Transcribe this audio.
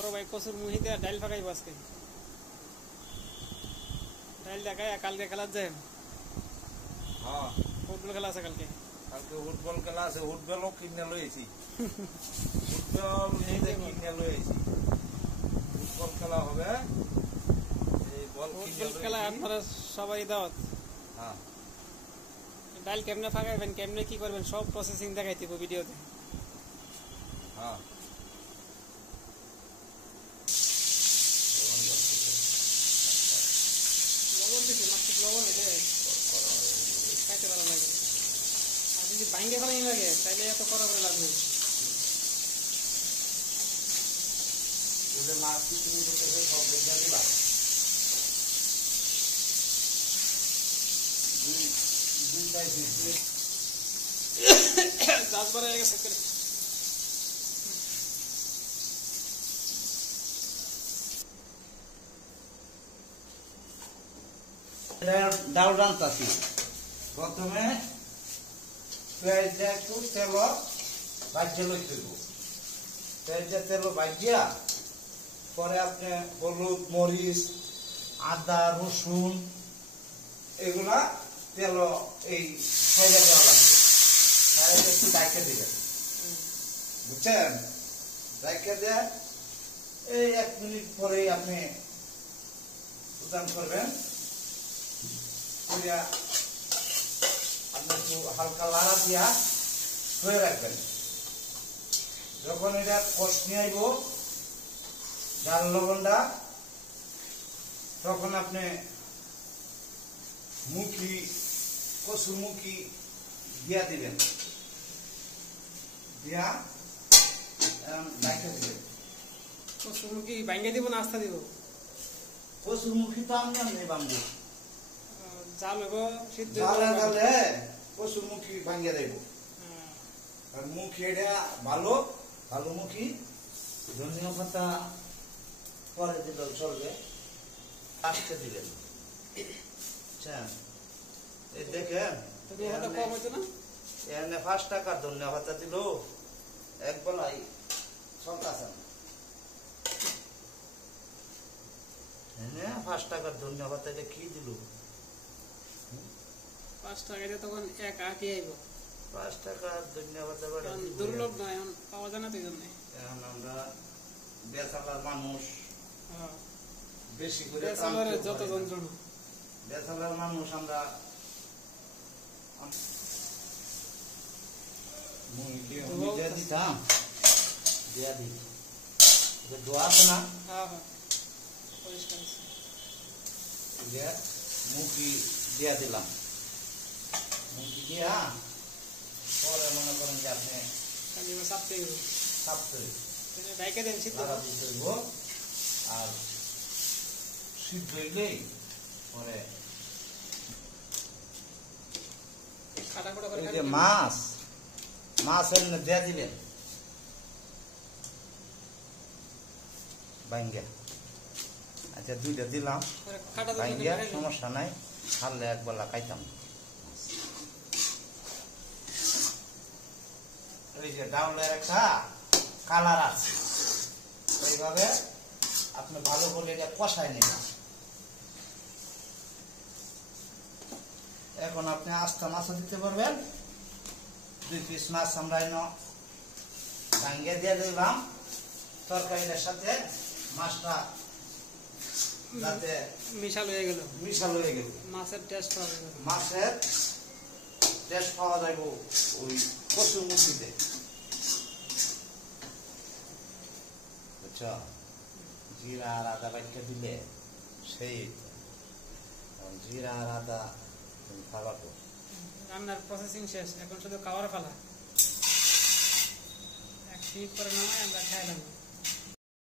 বড় ভাই কচুর মুহি দিয়ে ডাইল ফাঁকাইব আজকে। ডাইল দেখায় কালকে খেলার যায়। হ্যাঁ, ফুটবল খেলা আছে কালকে। কালকে ফুটবল খেলা আছে, ফুটবলও কিনে লইছি। ফুটবল নিজে কিনে লইছি। ফুটবল খেলা হবে। এই বল ফুটবল খেলা আপনারা সবাই দাওয়াত। হ্যাঁ, ডাইল কেমনে ফাঁকাইবেন, কেমনে কি করবেন সব প্রসেসিং দেখাই দিব ভিডিওতে। হ্যাঁ, লবণ দিছি, মাত্র লবণ হইলে খাইতে ভালো লাগে। আর যদি বাইঙ্গে ফেলাই লাগে তাহলে এত করা করে লাগবে। ওদের মাছ কি তুমি করতে সব দেখে দিবা। দুইটাই দিচ্ছি। 10 বারে গেছে। ডাল রান্তাছি। প্রথমে পেঁয়াজটা একটু তেল ভাজিয়ে লইতে হইব। পেঁয়াজটা তেল ভাজিয়া পরে আপনি হলুদ, মরিচ, আদা, রসুন এগুলা তেল এই সাইডে দেওয়া লাগবে। সাইডে একটু ডাইকে দিবেন, বুঝছেন? ডাইকে দেয়া এই 1 মিনিট পরেই আপনি উদান করবেন। আপনি একটু হালকা লাড়া দিয়া ধরে রাখবেন। যখন এটা কষনি আইব ডাল লবণটা, তখন আপনি মুখি কচুর মুখি দিয়া দিবেন, দিয়া ডাইকা দিবেন। কচুর মুখি বাইঙ্গে দিব না আস্তা দিব? কচুর মুখি তো আমি আমি বান্ধব জাল হইব সিদ্ধ জালে কচুর মুখি ভাঙ্গিয়ে দেব। আর মুখি এটা ভালো ভালো মুখি। ধনিয়া পাতা পরে দিলেও চলবে, আসতে দিলেন। এই দেখেন কম হইতো না? এখানে 5 টাকার ধনিয়া পাতা দিল এক বেলায় চলতেছে। 5 টাকার ধনিয়া পাতা কি দিল? 5 টাকা দিয়ে তখন এক আটি আইব। 5 টাকার ধনিয়া পাতা দুর্লভ নয়, এখন পাওয়া যায় না তো এই জন্য। এখন আমরা বেচালার মানুষ, বেশি করে যত যন্ত্রণা বেচালার মানুষ আমরা দিতাম দিয়া দিই দোয়া আছে না। মুখি দিয়া দিলাম। মুখি দিয়া পরে মনে করেন যে আপনি আর সিদ্ধ হইলেই পরে মাছ দেয়া দিলেন বাইঙ্গা। আচ্ছা, 2টা দিলাম বাইঙ্গা, সমস্যা নাই, খালে একবেলা খাইতাম। এই যে ডাউলের একটা কালার আছে, এইভাবে আপনি ভালো করে এটা কষায় নেবেন। এখন আপনি আস্তা মাছও দিতে পারবেন। 2 পিস মাছ আমরা ভাঙ্গে দিয়ে দিলাম তরকারিটার সাথে। মাছটা যাতে মিশাল হয়ে গেল, মাছের টেস্ট পাওয়া যাবে ওই কচুর মুখিতে। বুঝছো? জিরা আর আদা বাইটটা দিলে সেই জিরা আর আদা তুমি খাওয়াবো। রান্নার প্রসেসিং শেষ, এখন শুধু খাওয়ার পালা। এক মিনিট পরে নামাই আমরা খাইলাম।